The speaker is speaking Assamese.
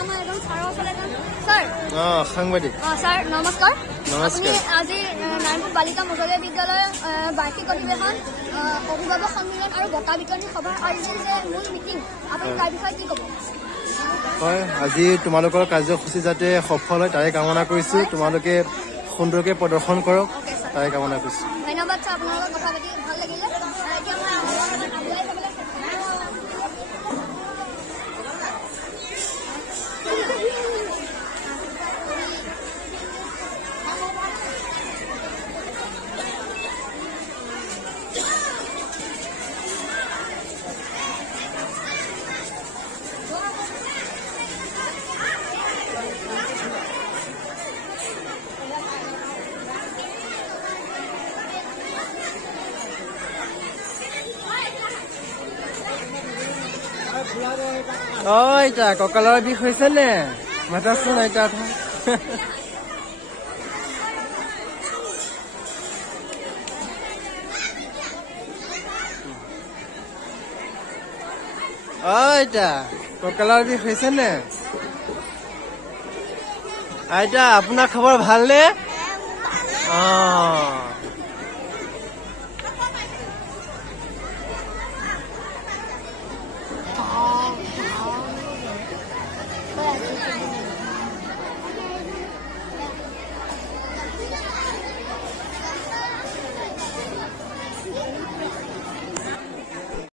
এতিয়া মই এজন ছাৰৰ ওচৰলৈ যাম। ছাৰ সাংবাদিক ছাৰ নমস্কাৰ। নমস্কাৰ। আজি নাৰায়ণপুৰ বালিকা মজলীয়া বিদ্যালয়ৰ বাৰ্ষিক অধিৱেশন, অভিভাৱক সন্মিলন আৰু বঁটা বিতৰণী সভাৰ আজি যে মূল মিটিং, আপুনি তাৰ বিষয়ে কি ক'ব? হয়, আজি তোমালোকৰ কাৰ্যসূচী যাতে সফল হয় তাৰে কামনা কৰিছো। তোমালোকে সুন্দৰকৈ প্ৰদৰ্শন কৰক তাৰে কামনা কৰিছো। ধন্যবাদ ছাৰ, আপোনাৰ লগত কথা পাতি ভাল লাগিলে। এতিয়া মই আগুৱাই যাবলৈ আইতা কঁকালৰ বিষ হৈছে নে? মাতাচোন আইতা। আইতা কঁকালৰ বিষ হৈছে নে? আইতা আপোনাৰ খবৰ ভালনে?